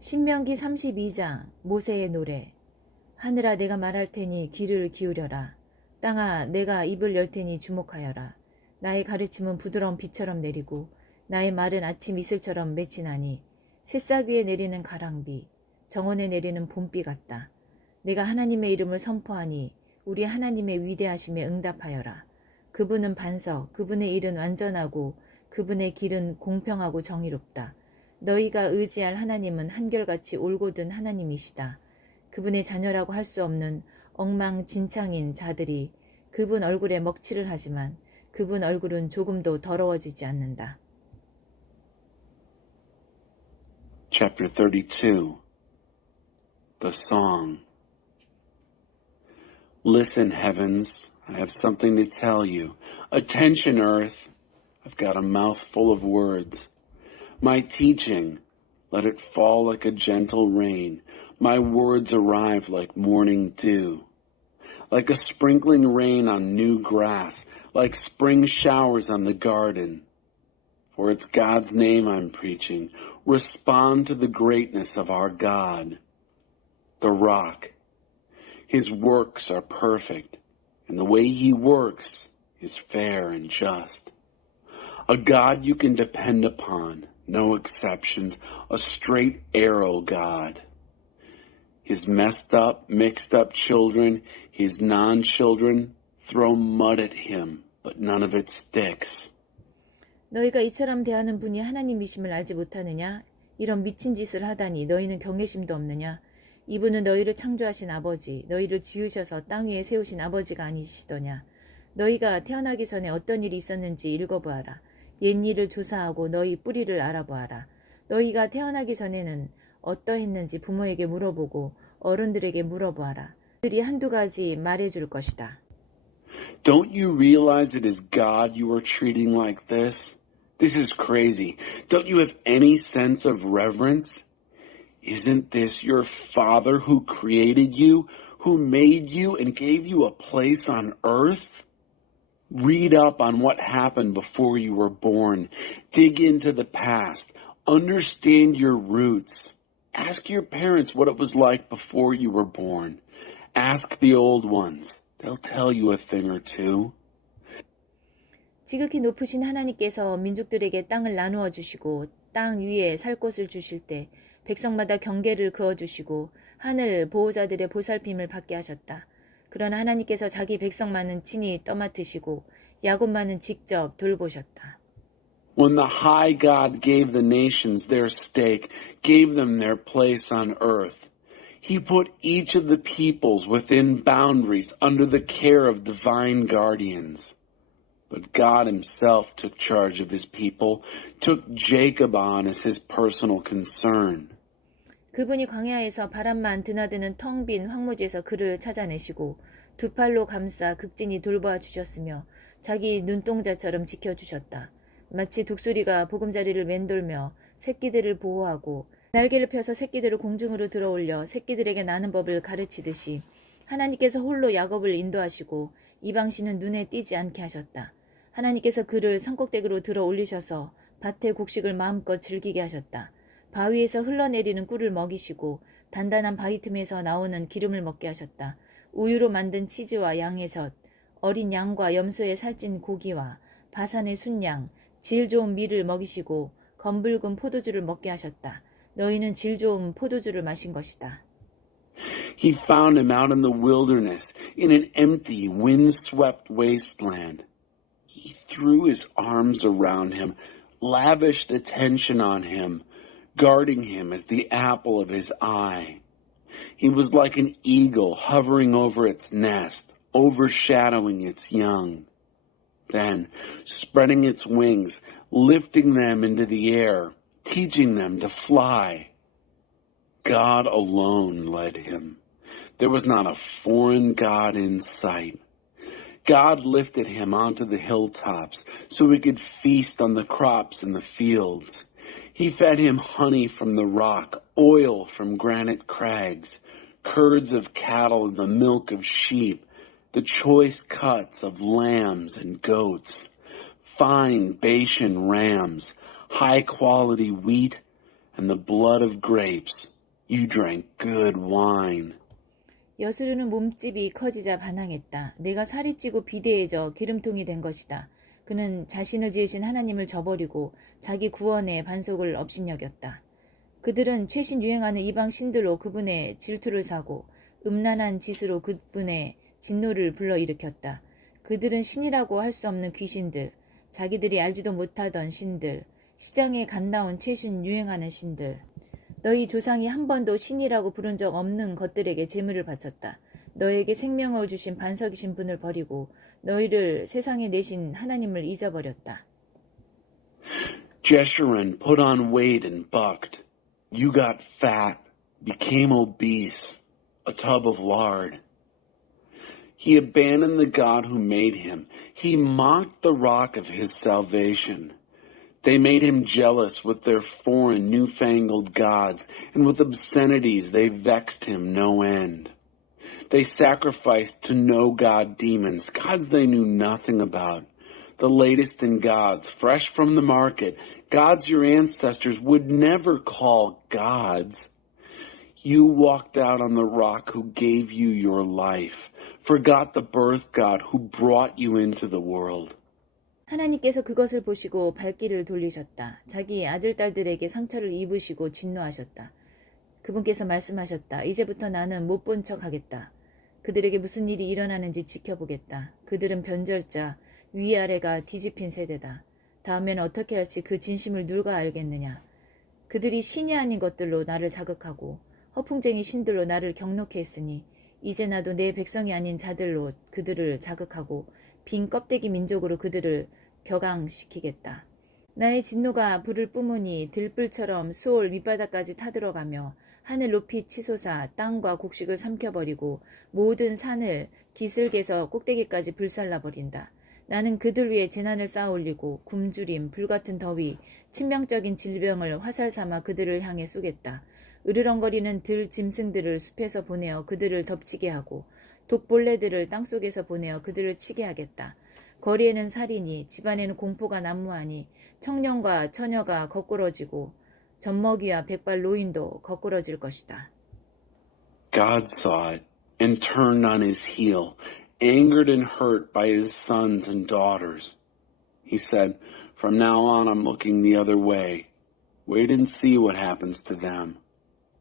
신명기 32장 모세의 노래. 하늘아 내가 말할 테니 귀를 기울여라. 땅아 내가 입을 열 테니 주목하여라. 나의 가르침은 부드러운 비처럼 내리고 나의 말은 아침 이슬처럼 맺히나니 새싹 위에 내리는 가랑비 정원에 내리는 봄비 같다. 내가 하나님의 이름을 선포하니 우리 하나님의 위대하심에 응답하여라. 그분은 반석, 그분의 일은 완전하고 그분의 길은 공평하고 정의롭다. 너희가 의지할 하나님은 한결같이 올곧은 하나님이시다. 그분의 자녀라고 할 수 없는 엉망진창인 자들이 그분 얼굴에 먹칠을 하지만 그분 얼굴은 조금도 더러워지지 않는다. Chapter 32 The Song Listen, heavens, I have something to tell you. Attention, earth, I've got a mouthful of words. My teaching, let it fall like a gentle rain. My words arrive like morning dew. Like a sprinkling rain on new grass, like spring showers on the garden. For it's God's name I'm preaching. Respond to the greatness of our God, the rock. His works are perfect, and the way he works is fair and just. A God you can depend upon, no exceptions, a straight arrow God. His messed up, mixed up children, his non-children, throw mud at him, but none of it sticks. 너희가 이처럼 대하는 분이 하나님이심을 알지 못하느냐? 이런 미친 짓을 하다니 너희는 경외심도 없느냐? 이분은 너희를 창조하신 아버지, 너희를 지으셔서 땅 위에 세우신 아버지가 아니시더냐? 너희가 태어나기 전에 어떤 일이 있었는지 읽어보아라. 옛일을 조사하고 너희 뿌리를 알아보아라. 너희가 태어나기 전에는 어떠했는지 부모에게 물어보고 어른들에게 물어보아라. 그들이 한두 가지 말해줄 것이다. Don't you realize it is God you are treating like this? This is crazy. Don't you have any sense of reverence? Isn't this your Father who created you, who made you and gave you a place on earth? Read up on what happened before you were born. Dig into the past. Understand your roots. Ask your parents what it was like before you were born. Ask the old ones. They'll tell you a thing or two. 지극히 높으신 하나님께서 민족들에게 땅을 나누어 주시고 땅 위에 살 곳을 주실 때 백성마다 경계를 그어 주시고 하늘 보호자들의 보살핌을 받게 하셨다. 그러나 하나님께서 자기 백성만은 친히 떠맡으시고 야곱만은 직접 돌보셨다. When the high God gave the nations their stake, gave them their place on earth, He put each of the peoples within boundaries under the care of divine guardians. But God himself took charge of his people, took Jacob on as his personal concern. 그분이 광야에서 바람만 드나드는 텅 빈 황무지에서 그를 찾아내시고 두 팔로 감싸 극진히 돌보아 주셨으며 자기 눈동자처럼 지켜주셨다. 마치 독수리가 보금자리를 맴돌며 새끼들을 보호하고 날개를 펴서 새끼들을 공중으로 들어올려 새끼들에게 나는 법을 가르치듯이 하나님께서 홀로 야곱을 인도하시고 이방신은 눈에 띄지 않게 하셨다. 하나님께서 그를 산꼭대기로 들어 올리셔서 밭의 곡식을 마음껏 즐기게 하셨다. 바위에서 흘러내리는 꿀을 먹이시고 단단한 바위 틈에서 나오는 기름을 먹게 하셨다. 우유로 만든 치즈와 양의 젖, 어린 양과 염소의 살찐 고기와 바산의 순양, 질 좋은 밀을 먹이시고 검붉은 포도주를 먹게 하셨다. 너희는 질 좋은 포도주를 마신 것이다. He found him out in the wilderness, in an empty, wind-swept wasteland. He threw his arms around him, lavished attention on him, guarding him as the apple of his eye. He was like an eagle hovering over its nest, overshadowing its young. Then, spreading its wings, lifting them into the air, teaching them to fly. God alone led him. There was not a foreign god in sight. God lifted him onto the hilltops so he could feast on the crops in the fields. He fed him honey from the rock, oil from granite crags, curds of cattle and the milk of sheep, the choice cuts of lambs and goats, fine Bashan rams, high-quality wheat, and the blood of grapes. You drank good wine. 여수르는 몸집이 커지자 반항했다. 내가 살이 찌고 비대해져 기름통이 된 것이다. 그는 자신을 지으신 하나님을 저버리고 자기 구원의 반석을 업신여겼다. 그들은 최신 유행하는 이방 신들로 그분의 질투를 사고 음란한 짓으로 그분의 진노를 불러일으켰다. 그들은 신이라고 할 수 없는 귀신들, 자기들이 알지도 못하던 신들, 시장에 갓 나온 최신 유행하는 신들. 너희 조상이 한 번도 신이라고 부른 적 없는 것들에게 제물을 바쳤다. 너에게 생명을 주신 반석이신 분을 버리고 너희를 세상에 내신 하나님을 잊어버렸다. Jeshurun put on weight and bucked. You got fat, became obese, a tub of lard. He abandoned the God who made him. He mocked the rock of his salvation. They made him jealous with their foreign, newfangled gods, and with obscenities they vexed him no end. They sacrificed to no god demons, gods they knew nothing about, the latest in gods, fresh from the market, gods your ancestors would never call gods. You walked out on the rock who gave you your life, forgot the birth God who brought you into the world. 하나님께서 그것을 보시고 발길을 돌리셨다. 자기 아들딸들에게 상처를 입으시고 진노하셨다. 그분께서 말씀하셨다. 이제부터 나는 못 본 척 하겠다. 그들에게 무슨 일이 일어나는지 지켜보겠다. 그들은 변절자, 위아래가 뒤집힌 세대다. 다음엔 어떻게 할지 그 진심을 누가 알겠느냐. 그들이 신이 아닌 것들로 나를 자극하고 허풍쟁이 신들로 나를 경록해 했으니 이제 나도 내 백성이 아닌 자들로 그들을 자극하고 빈 껍데기 민족으로 그들을 격앙시키겠다. 나의 진노가 불을 뿜으니 들불처럼 수올 밑바닥까지 타들어가며 하늘 높이 치솟아 땅과 곡식을 삼켜버리고 모든 산을 기슭에서 꼭대기까지 불살라버린다. 나는 그들 위에 재난을 쌓아올리고 굶주림, 불같은 더위, 치명적인 질병을 화살 삼아 그들을 향해 쏘겠다. 으르렁거리는 들 짐승들을 숲에서 보내어 그들을 덮치게 하고 독벌레들을 땅속에서 보내어 그들을 치게 하겠다. 거리에는 살인이, 집안에는 공포가 난무하니 청년과 처녀가 거꾸러지고 젖먹이와 백발 노인도 거꾸러질 것이다. God saw it and turned on his heel, angered and hurt by his sons and daughters. He said, "From now on I'm looking the other way. Wait and see what happens to them."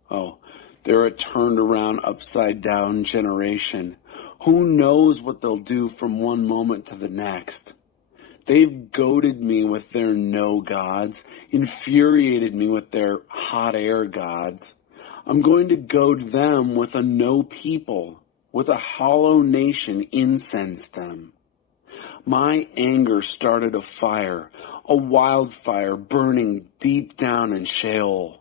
Oh, they're a turned around, upside down generation. Who knows what they'll do from one moment to the next? They've goaded me with their no gods, infuriated me with their hot air gods. I'm going to goad them with a no people, with a hollow nation incense them. My anger started a fire, a wildfire burning deep down in Sheol.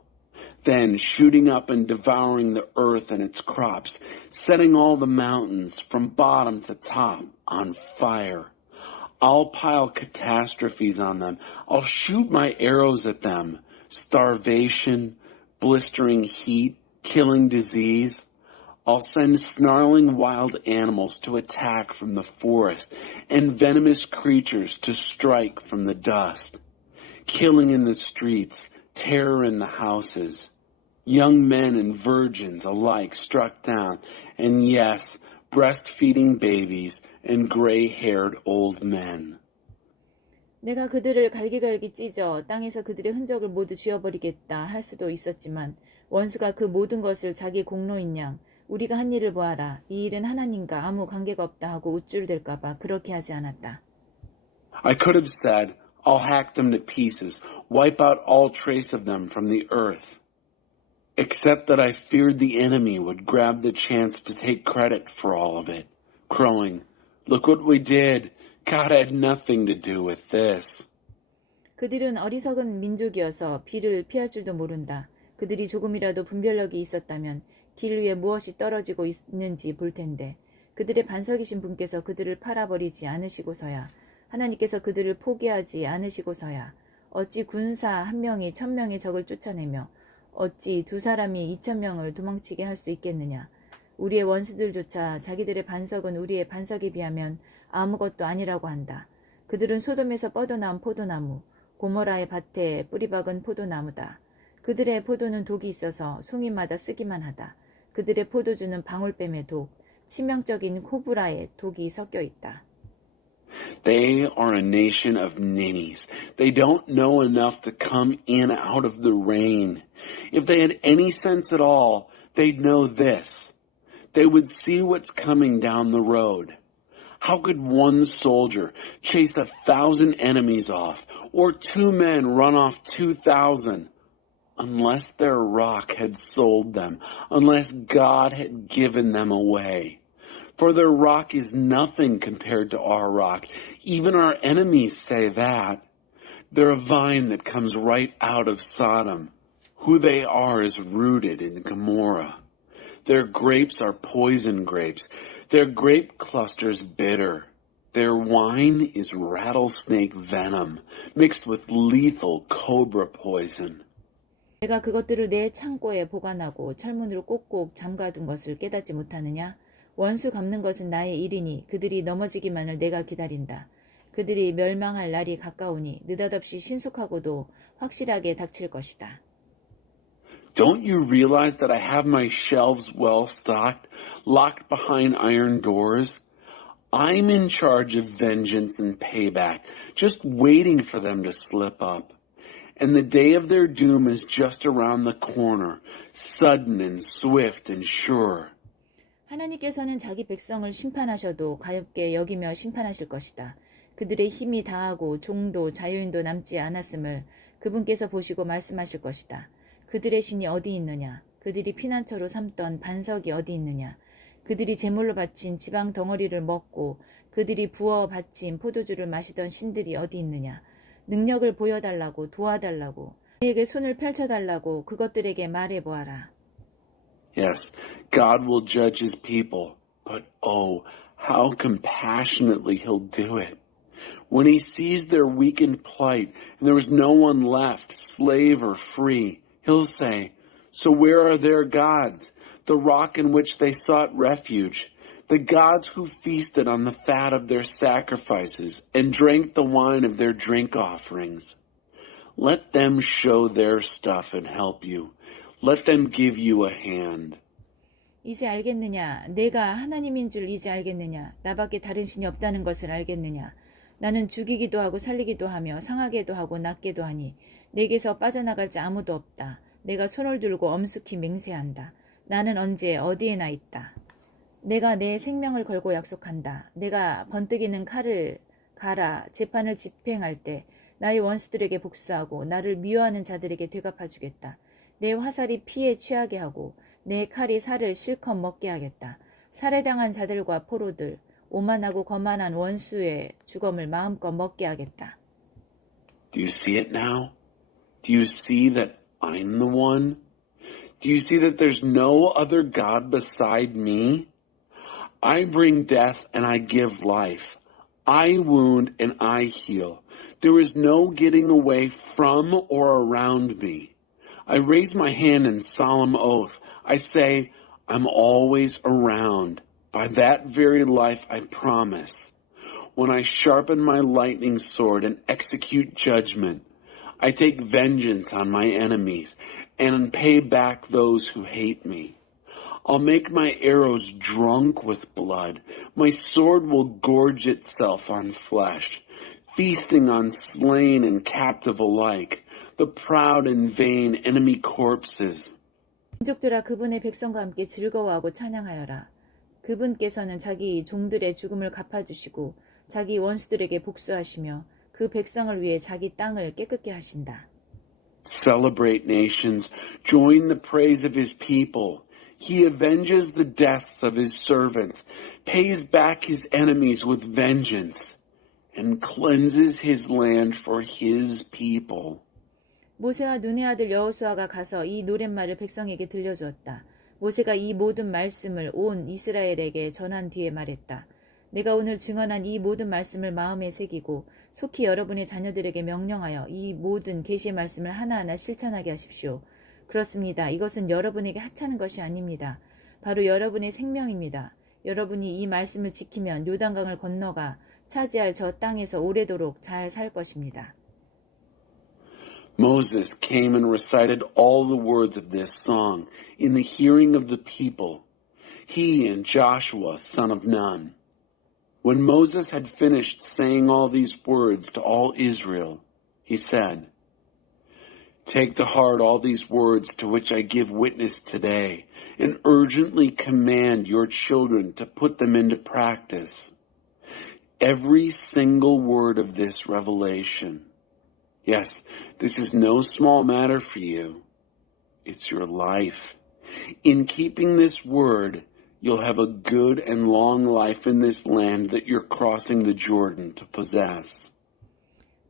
Then shooting up and devouring the earth and its crops, setting all the mountains from bottom to top on fire. I'll pile catastrophes on them. I'll shoot my arrows at them. Starvation, blistering heat, killing disease. I'll send snarling wild animals to attack from the forest and venomous creatures to strike from the dust. Killing in the streets, terror in the houses. Young men and virgins alike struck down, and yes, breastfeeding babies and gray-haired old men. 내가 그들을 갈기갈기 찢어 땅에서 그들의 흔적을 모두 지워버리겠다 할 수도 있었지만 원수가 그 모든 것을 자기 공로인 양 우리가 한 일을 보아라. 이 일은 하나님과 아무 관계가 없다 하고 우쭐댈까 봐 그렇게 하지 않았다. I could have said, I'll hack them to pieces, wipe out all trace of them from the earth. Except that I feared the enemy would grab the chance to take credit for all of it, crowing, "Look what we did. God had nothing to do with this." 그들은 어리석은 민족이어서 비를 피할 줄도 모른다. 그들이 조금이라도 분별력이 있었다면 길 위에 무엇이 떨어지고 있는지 볼 텐데 그들의 반석이신 분께서 그들을 팔아버리지 않으시고서야 하나님께서 그들을 포기하지 않으시고서야 어찌 군사 한 명이 1000명의 적을 쫓아내며 어찌 두 사람이 2000명을 도망치게 할 수 있겠느냐. 우리의 원수들조차 자기들의 반석은 우리의 반석에 비하면 아무것도 아니라고 한다. 그들은 소돔에서 뻗어나온 포도나무, 고모라의 밭에 뿌리 박은 포도나무다. 그들의 포도는 독이 있어서 송이마다 쓰기만 하다. 그들의 포도주는 방울뱀의 독, 치명적인 코브라의 독이 섞여 있다. They are a nation of ninnies. They don't know enough to come in out of the rain. If they had any sense at all, they'd know this. They would see what's coming down the road. How could one soldier chase 1,000 enemies off, or 2 men run off 2,000? Unless their rock had sold them, unless God had given them away. For their rock is nothing compared to our rock. Even our enemies say that. They're a vine that comes right out of Sodom. Who they are is rooted in Gomorrah. Their grapes are poison grapes. Their grape clusters bitter. Their wine is rattlesnake venom, mixed with lethal cobra poison. 내가 그것들을 내 창고에 보관하고 철문으로 꼭꼭 잠가둔 것을 깨닫지 못하느냐? 원수 갚는 것은 나의 일이니 그들이 넘어지기만을 내가 기다린다. 그들이 멸망할 날이 가까우니 느닷없이 신속하고도 확실하게 닥칠 것이다. Don't you realize that I have my shelves well stocked, locked behind iron doors? I'm in charge of vengeance and payback, just waiting for them to slip up. And the day of their doom is just around the corner, sudden and swift and sure. 하나님께서는 자기 백성을 심판하셔도 가볍게 여기며 심판하실 것이다. 그들의 힘이 다하고 종도 자유인도 남지 않았음을 그분께서 보시고 말씀하실 것이다. 그들의 신이 어디 있느냐? 그들이 피난처로 삼던 반석이 어디 있느냐? 그들이 제물로 바친 지방 덩어리를 먹고 그들이 부어 바친 포도주를 마시던 신들이 어디 있느냐? 능력을 보여달라고 도와달라고 그에게 손을 펼쳐달라고 그것들에게 말해보아라. Yes, God will judge his people, but oh, how compassionately he'll do it. When he sees their weakened plight and there is no one left, slave or free, he'll say, so where are their gods, the rock in which they sought refuge, the gods who feasted on the fat of their sacrifices and drank the wine of their drink offerings? Let them show their stuff and help you. Let them give you a hand. 이제 알겠느냐? 내가 하나님인 줄 이제 알겠느냐? 나밖에 다른 신이 없다는 것을 알겠느냐? 나는 죽이기도 하고 살리기도 하며 상하게도 하고 낫게도 하니 내게서 빠져나갈 자 아무도 없다. 내가 손을 들고 엄숙히 맹세한다. 나는 언제 어디에나 있다. 내가 내 생명을 걸고 약속한다. 내가 번뜩이는 칼을 갈아 재판을 집행할 때 나의 원수들에게 복수하고 나를 미워하는 자들에게 되갚아주겠다. 내 화살이 피에 취하게 하고 내 칼이 살을 실컷 먹게 하겠다. 살해당한 자들과 포로들, 오만하고 거만한 원수의 죽음을 마음껏 먹게 하겠다. Do you see it now? Do you see that I'm the one? Do you see that there's no other God beside me? I bring death and I give life. I wound and I heal. There is no getting away from or around me. I raise my hand in solemn oath. I say, I'm always around. By that very life I promise. When I sharpen my lightning sword and execute judgment, I take vengeance on my enemies and pay back those who hate me. I'll make my arrows drunk with blood. My sword will gorge itself on flesh, feasting on slain and captive alike, the proud and vain enemy corpses. 민족들아 그분의 백성과 함께 즐거워하고 찬양하여라. 그분께서는 자기 종들의 죽음을 갚아주시고 자기 원수들에게 복수하시며 그 백성을 위해 자기 땅을 깨끗게 하신다. Celebrate nations, join the praise of his people. He avenges the deaths of his servants, pays back his enemies with vengeance, and cleanses his land for his people. 모세와 눈의 아들 여호수아가 가서 이 노랫말을 백성에게 들려주었다. 모세가 이 모든 말씀을 온 이스라엘에게 전한 뒤에 말했다. 내가 오늘 증언한 이 모든 말씀을 마음에 새기고 속히 여러분의 자녀들에게 명령하여 이 모든 계시의 말씀을 하나하나 실천하게 하십시오. 그렇습니다. 이것은 여러분에게 하찮은 것이 아닙니다. 바로 여러분의 생명입니다. 여러분이 이 말씀을 지키면 요단강을 건너가 차지할 저 땅에서 오래도록 잘 살 것입니다. Moses came and recited all the words of this song in the hearing of the people, he and Joshua, son of Nun. When Moses had finished saying all these words to all Israel, he said, "Take to heart all these words to which I give witness today, and urgently command your children to put them into practice. Every single word of this revelation. Yes, this is no small matter for you. It's your life. In keeping this word, you'll have a good and long life in this land that you're crossing the Jordan to possess."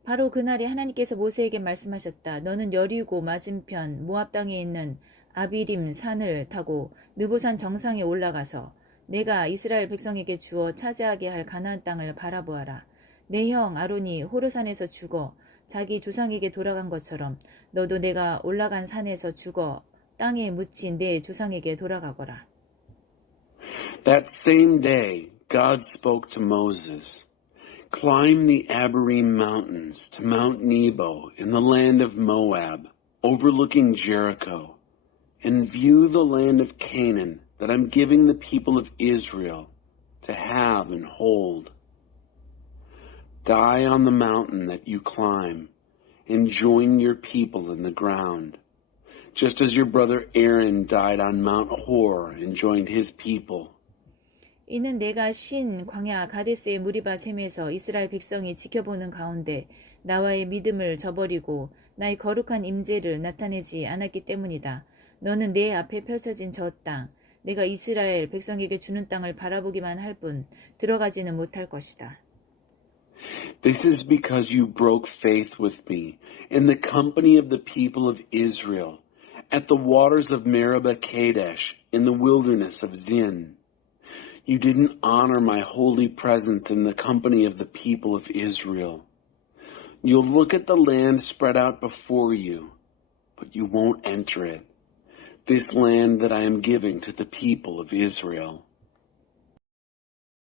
바로 그날에 하나님께서 모세에게 말씀하셨다. 너는 여리고 맞은편 모압 땅에 있는 아비림 산을 타고 느보산 정상에 올라가서 내가 이스라엘 백성에게 주어 차지하게 할 가나안 땅을 바라보아라. 내 형 아론이 호르산에서 죽어 자기 조상에게 돌아간 것처럼 너도 내가 올라간 산에서 죽어 땅에 묻힌 내 조상에게 돌아가거라. That same day, God spoke to Moses. Climb the Abarim mountains to Mount Nebo in the land of Moab, overlooking Jericho, and view the land of Canaan that I'm giving the people of Israel to have and hold. Die on the mountain that you climb, and join your people in the ground, just as your brother Aaron died on Mount Hor and joined his people. 이는 내가 신 광야 가데스의 무리바 샘에서 이스라엘 백성이 지켜보는 가운데 나와의 믿음을 저버리고 나의 거룩한 임재를 나타내지 않았기 때문이다. 너는 내 앞에 펼쳐진 저 땅, 내가 이스라엘 백성에게 주는 땅을 바라보기만 할 뿐 들어가지는 못할 것이다. This is because you broke faith with me in the company of the people of Israel at the waters of Meribah Kadesh in the wilderness of Zin. You didn't honor my holy presence in the company of the people of Israel. You'll look at the land spread out before you, but you won't enter it. This land that I am giving to the people of Israel.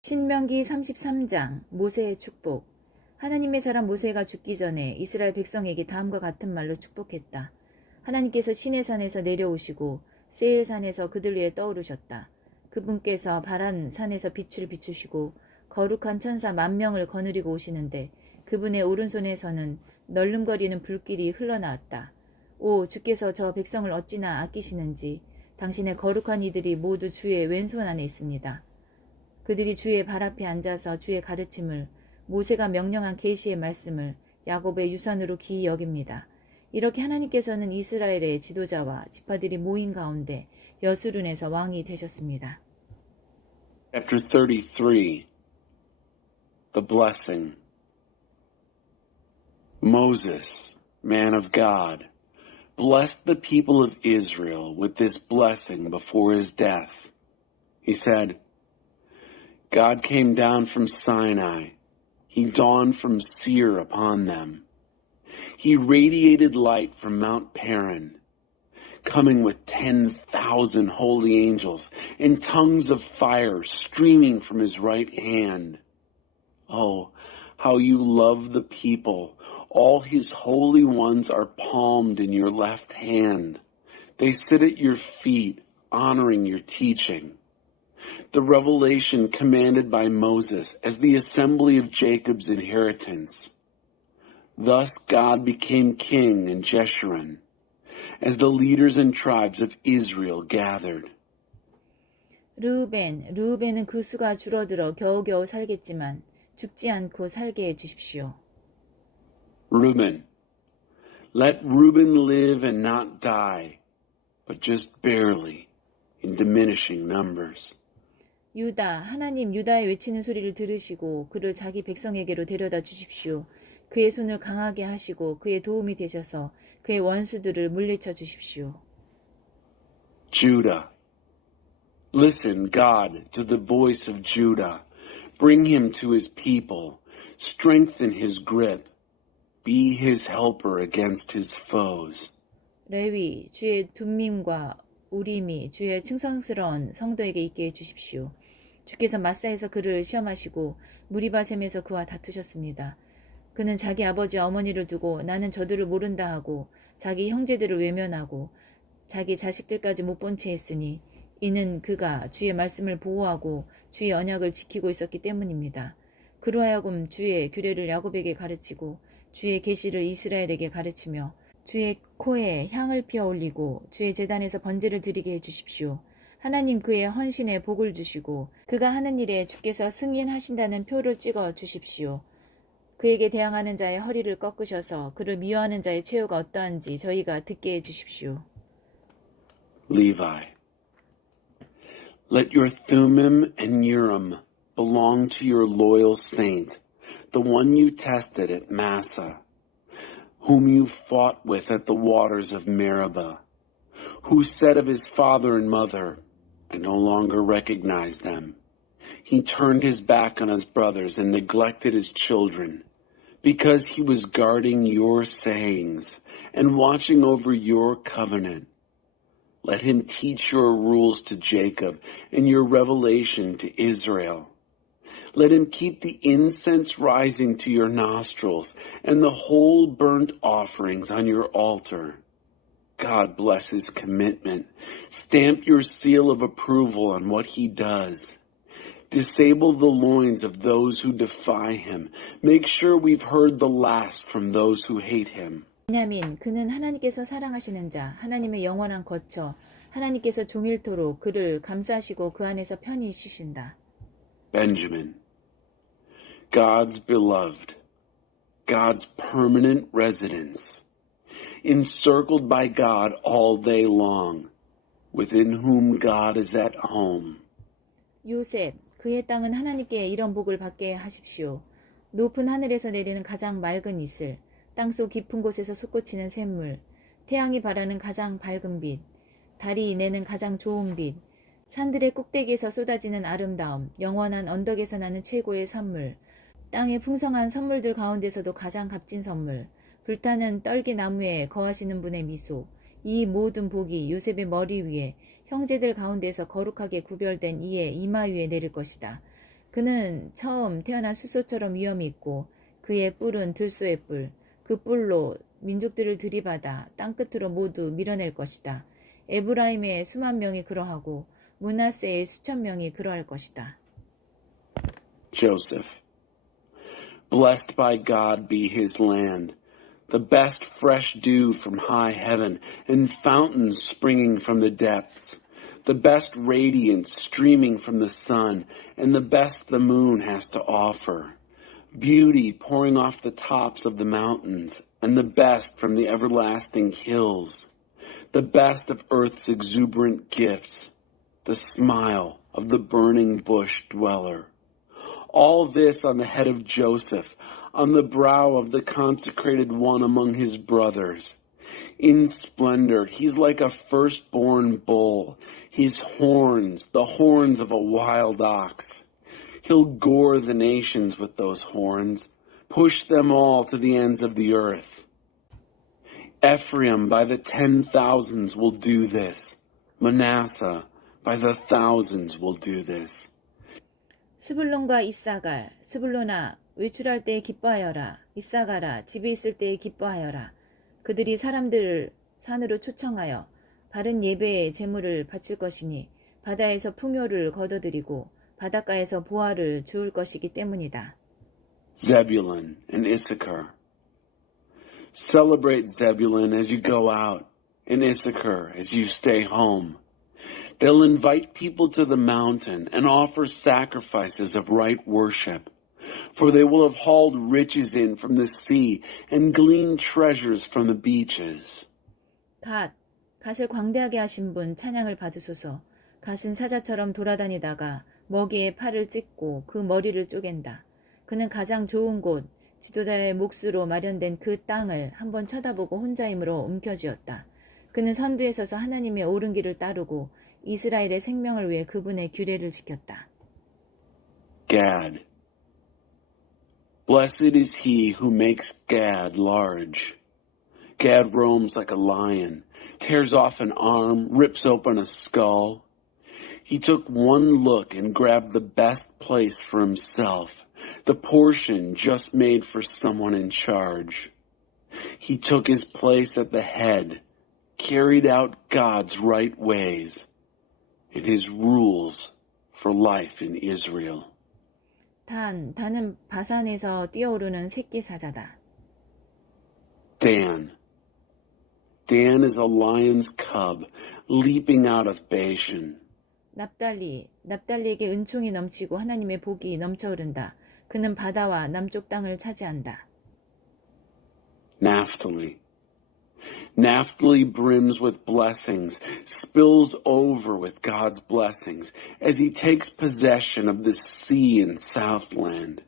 신명기 33장 모세의 축복. 하나님의 사람 모세가 죽기 전에 이스라엘 백성에게 다음과 같은 말로 축복했다. 하나님께서 시내산에서 내려오시고 세일산에서 그들 위에 떠오르셨다. 그분께서 바란 산에서 빛을 비추시고 거룩한 천사 10,000명을 거느리고 오시는데 그분의 오른손에서는 널름거리는 불길이 흘러나왔다. 오, 주께서 저 백성을 어찌나 아끼시는지 당신의 거룩한 이들이 모두 주의 왼손 안에 있습니다. 그들이 주의 발 앞에 앉아서 주의 가르침을 모세가 명령한 계시의 말씀을 야곱의 유산으로 귀히 여깁니다. 이렇게 하나님께서는 이스라엘의 지도자와 지파들이 모인 가운데 여수룬에서 왕이 되셨습니다. Chapter 33, The Blessing. Moses, man of God, blessed the people of Israel with this blessing before his death. He said, God came down from Sinai. He dawned from Seir upon them. He radiated light from Mount Paran, coming with 10,000 holy angels and tongues of fire streaming from his right hand. Oh, how you love the people. All his holy ones are palmed in your left hand. They sit at your feet, honoring your teaching. The revelation commanded by Moses as the assembly of Jacob's inheritance. Thus God became king in Jeshurun, as the leaders and tribes of Israel gathered. 르우벤은 그 수가 줄어들어 겨우겨우 살겠지만 죽지 않고 살게 해 주십시오. Reuben, let Reuben live and not die, but just barely, in diminishing numbers. 유다, 하나님 유다의 외치는 소리를 들으시고 그를 자기 백성에게로 데려다 주십시오. 그의 손을 강하게 하시고 그의 도움이 되셔서 그의 원수들을 물리쳐 주십시오. Judah, listen, God, to the voice of Judah. Bring him to his people. Strengthen his grip. Be his helper against his foes. 레위, 주의 둠밈과 우림이 주의 충성스러운 성도에게 있게 해주십시오. 주께서 마사에서 그를 시험하시고 무리바셈에서 그와 다투셨습니다. 그는 자기 아버지와 어머니를 두고 나는 저들을 모른다 하고 자기 형제들을 외면하고 자기 자식들까지 못 본 채 했으니 이는 그가 주의 말씀을 보호하고 주의 언약을 지키고 있었기 때문입니다. 그로 하여금 주의 규례를 야곱에게 가르치고 주의 계시를 이스라엘에게 가르치며 주의 코에 향을 피워 올리고 주의 제단에서 번제를 드리게 해주십시오. 하나님 그의 헌신에 복을 주시고 그가 하는 일에 주께서 승인하신다는 표를 찍어 주십시오. 그에게 대항하는 자의 허리를 꺾으셔서 그를 미워하는 자의 최후가 어떠한지 저희가 듣게 해주십시오. Levi, let your Thummim and Urim belong to your loyal saint, the one you tested at Massa, whom you fought with at the waters of Meribah, who said of his father and mother, I no longer recognize them. He turned his back on his brothers and neglected his children, because he was guarding your sayings and watching over your covenant. Let him teach your rules to Jacob and your revelation to Israel. Let him keep the incense rising to your nostrils and the whole burnt offerings on your altar. God bless his commitment. Stamp your seal of approval on what he does. Disable the loins of those who defy him. Make sure we've heard the last from those who hate him. 베냐민 그는 하나님께서 사랑하시는 자 하나님의 영원한 거처 하나님께서 종일토록 그를 감싸시고 그 안에서 편히 쉬신다. Benjamin, God's beloved, God's permanent residence, encircled by God all day long, within whom God is at home. 요셉 그의 땅은 하나님께 이런 복을 받게 하십시오. 높은 하늘에서 내리는 가장 맑은 이슬 땅속 깊은 곳에서 솟구치는 샘물, 태양이 발하는 가장 밝은 빛, 달이 내는 가장 좋은 빛, 산들의 꼭대기에서 쏟아지는 아름다움, 영원한 언덕에서 나는 최고의 선물, 땅의 풍성한 선물들 가운데서도 가장 값진 선물, 불타는 떨기나무에 거하시는 분의 미소, 이 모든 복이 요셉의 머리 위에 형제들 가운데서 거룩하게 구별된 이의 이마 위에 내릴 것이다. 그는 처음 태어난 숫소처럼 위엄이 있고 그의 뿔은 들소의 뿔, 그 뿔로 민족들을 들이받아 땅끝으로 모두 밀어낼 것이다. 에브라임의 수만 명이 그러하고 므낫세의 수천 명이 그러할 것이다. Joseph, blessed by God be his land, the best fresh dew from high heaven and fountains springing from the depths, the best radiance streaming from the sun and the best the moon has to offer. Beauty pouring off the tops of the mountains, and the best from the everlasting hills, the best of earth's exuberant gifts, the smile of the burning bush dweller. All this on the head of Joseph, on the brow of the consecrated one among his brothers. In splendor, he's like a firstborn bull, his horns, the horns of a wild ox. He'll gore the nations with those horns, push them all to the ends of the earth. Ephraim by the 10,000s will do this. Manasseh by the thousands will do this. 스불론과 이사갈, 스불론아 외출할 때에 기뻐하여라. 이사갈아 집에 있을 때에 기뻐하여라. 그들이 사람들을 산으로 초청하여 바른 예배의 제물을 바칠 것이니 바다에서 풍요를 거둬들이고 바닷가에서 보화를 주울 것이기 때문이다. Zebulun and Issachar. Celebrate Zebulun as you go out, and Issachar as you stay home. They'll invite people to the mountain and offer sacrifices of right worship, for they will have hauled riches in from the sea and gleaned treasures from the beaches. 갓을 광대하게 하신 분 찬양을 받으소서. 갓은 사자처럼 돌아다니다가 먹이에 팔을 찢고 그 머리를 쪼갠다. 그는 가장 좋은 곳, 지도자의 몫으로 마련된 그 땅을 한번 쳐다보고 혼자임으로 움켜쥐었다. 그는 선두에 서서 하나님의 옳은 길을 따르고 이스라엘의 생명을 위해 그분의 규례를 지켰다. Gad. Blessed is he who makes Gad large. Gad roams like a lion, tears off an arm, rips open a skull. He took one look and grabbed the best place for himself, the portion just made for someone in charge. He took his place at the head, carried out God's right ways and his rules for life in Israel. 단은 바산에서 뛰어오르는 새끼 사자다. Dan is a lion's cub leaping out of Bashan. 납달리에게 은총이 넘치고 하나님의 복이 넘쳐 흐른다. 그는 바다와 남쪽 땅을 차지한다. Naphtali brims with blessings, spills over with God's blessings as he takes possession of the sea and southland.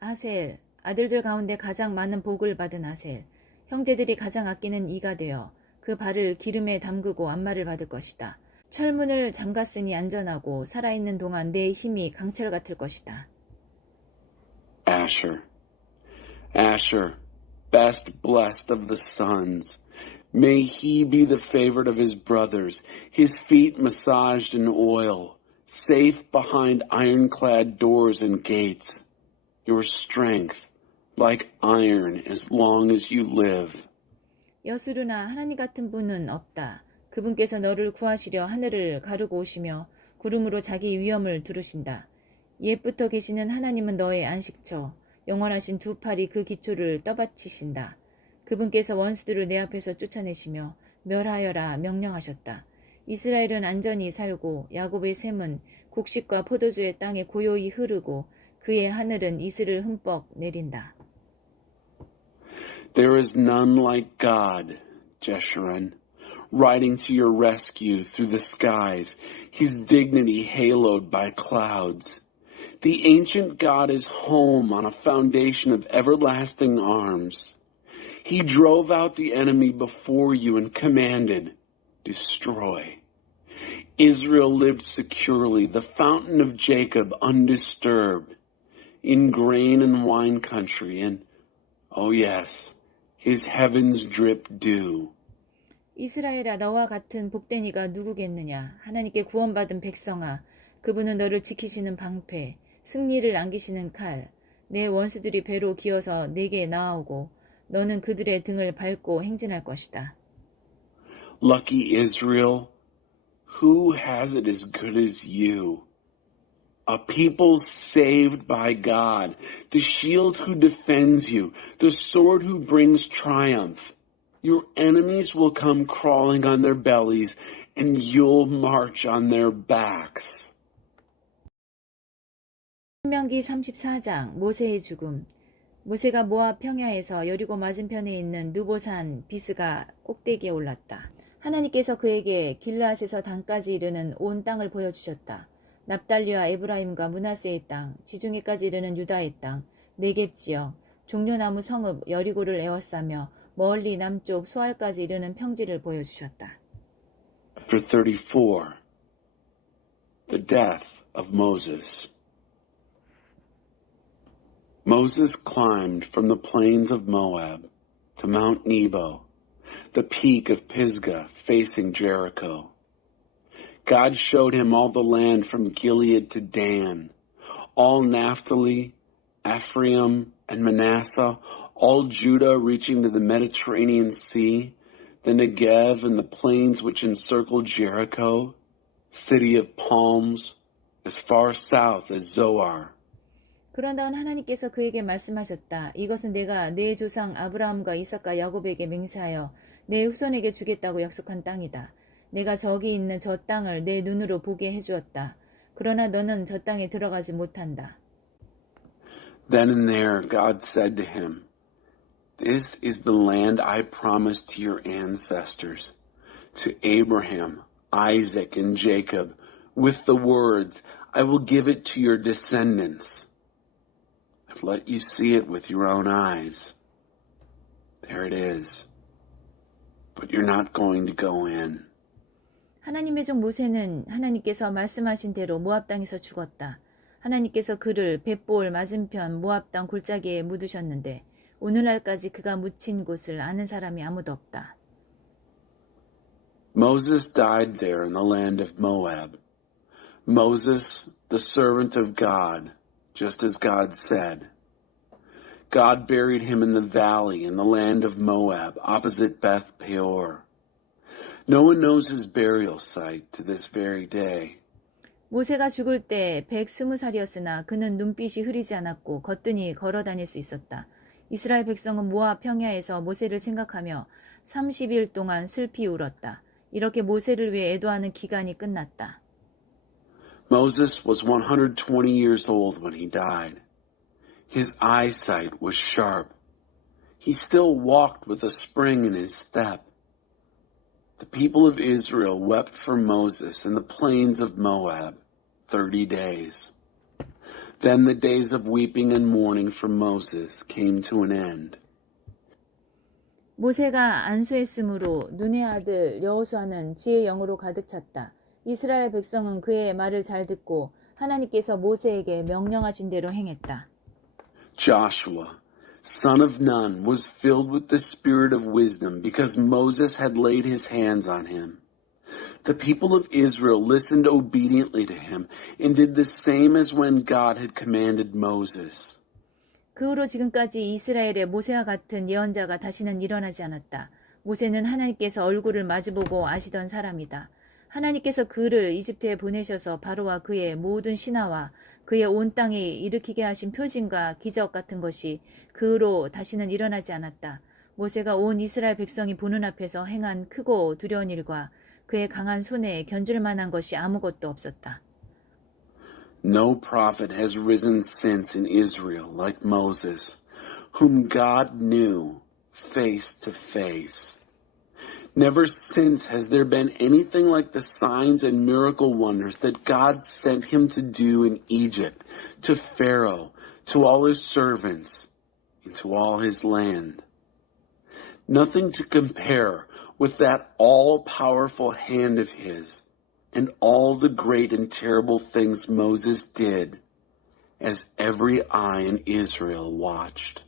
아셀, 아들들 가운데 가장 많은 복을 받은 아셀. 형제들이 가장 아끼는 이가 되어 그 발을 기름에 담그고 안마를 받을 것이다. 철문을 잠갔으니 안전하고 살아있는 동안 내 힘이 강철 같을 것이다. Asher, best blessed of the sons. May he be the favorite of his brothers, his feet massaged in oil, safe behind ironclad doors and gates. Your strength, like iron, as long as you live. 여수르나 하나님 같은 분은 없다. 그분께서 너를 구하시려 하늘을 가르고 오시며 구름으로 자기 위엄을 두르신다. 옛부터 계시는 하나님은 너의 안식처, 영원하신 두 팔이 그 기초를 떠받치신다. 그분께서 원수들을 내 앞에서 쫓아내시며 멸하여라 명령하셨다. 이스라엘은 안전히 살고 야곱의 샘은 곡식과 포도주의 땅에 고요히 흐르고 그의 하늘은 이슬을 흠뻑 내린다. There is none like God, Jeshurun, riding to your rescue through the skies, his dignity haloed by clouds. The ancient God is home on a foundation of everlasting arms. He drove out the enemy before you and commanded, destroy. Israel lived securely, the fountain of Jacob undisturbed, in grain and wine country, and, oh yes, his heavens drip dew. 이스라엘아 너와 같은 복된 이가 누구겠느냐. 하나님께 구원받은 백성아 그분은 너를 지키시는 방패, 승리를 안기시는 칼, 내 원수들이 배로 기어서 내게 나아오고 너는 그들의 등을 밟고 행진할 것이다. Lucky Israel, who has it as good as you? A people saved by God, the shield who defends you, the sword who brings triumph. Your enemies will come crawling on their bellies, and you'll march on their backs. 신명기 34장 모세의 죽음. 모세가 모압 평야에서 여리고 맞은편에 있는 느보산 비스가 꼭대기에 올랐다. 하나님께서 그에게 길르앗에서 단까지 이르는 온 땅을 보여주셨다. 납달리와 에브라임과 므낫세의 땅, 지중해까지 이르는 유다의 땅, 네겝 지역, 종려나무 성읍 여리고를 에워싸며 멀리 남쪽 소알까지 이르는 평지를 보여주셨다. Chapter 34. The death of Moses. Moses climbed from the plains of Moab to Mount Nebo, the peak of Pisgah facing Jericho. God showed him all the land from Gilead to Dan, all Naphtali, Ephraim, and Manasseh, all Judah reaching to the Mediterranean Sea, the Negev and the plains which encircle Jericho, city of palms, as far south as Zoar. 그런 다음 하나님께서 그에게 말씀하셨다. 이것은 내가 내 조상 아브라함과 이삭과 야곱에게 맹세하여 내 후손에게 주겠다고 약속한 땅이다. 내가 저기 있는 저 땅을 내 눈으로 보게 해주었다. 그러나 너는 저 땅에 들어가지 못한다. Then and there God said to him, This is the land I promised to your ancestors, to Abraham, Isaac, and Jacob, with the words, I will give it to your descendants. I've let you see it with your own eyes. There it is. But you're not going to go in. 하나님의 종 모세는 하나님께서 말씀하신 대로 모압 땅에서 죽었다. 하나님께서 그를 벳볼 맞은편 모압 땅 골짜기에 묻으셨는데 오늘날까지 그가 묻힌 곳을 아는 사람이 아무도 없다. Moses died there in the land of Moab. Moses, the servant of God, just as God said. God buried him in the valley in the land of Moab, opposite Beth Peor. No one knows his burial site to this very day. 모세가 죽을 때 120살이었으나 그는 눈빛이 흐리지 않았고 거뜬히 걸어 다닐 수 있었다. 이스라엘 백성은 모압 평야에서 모세를 생각하며 30일 동안 슬피 울었다. 이렇게 모세를 위해 애도하는 기간이 끝났다. Moses was 120 years old when he died. His eyesight was sharp. He still walked with a spring in his step. The people of Israel wept for Moses in the plains of Moab 30 days. Then the days of weeping and mourning for Moses came to an end. 모세가 안수했으므로 눈의 아들 여호수아는 지혜의 영으로 가득 찼다. 이스라엘 백성은 그의 말을 잘 듣고 하나님께서 모세에게 명령하신 대로 행했다. Joshua, son of Nun, was filled with the spirit of wisdom because Moses had laid his hands on him. The people of Israel listened obediently to him and did the same as when God had commanded Moses. 그 후로 지금까지 이스라엘의 모세와 같은 예언자가 다시는 일어나지 않았다. 모세는 하나님께서 얼굴을 마주보고 아시던 사람이다. 하나님께서 그를 이집트에 보내셔서 바로와 그의 모든 신하와 그의 온 땅에 일으키게 하신 표징과 기적 같은 것이 그 후로 다시는 일어나지 않았다. 모세가 온 이스라엘 백성이 보는 앞에서 행한 크고 두려운 일과 그의 강한 손에 견줄 만한 것이 아무것도 없었다. No prophet has risen since in Israel like Moses, whom God knew face to face. Never since has there been anything like the signs and miracle wonders that God sent him to do in Egypt, to Pharaoh, to all his servants, and to all his land. Nothing to compare with that all-powerful hand of his and all the great and terrible things Moses did as every eye in Israel watched.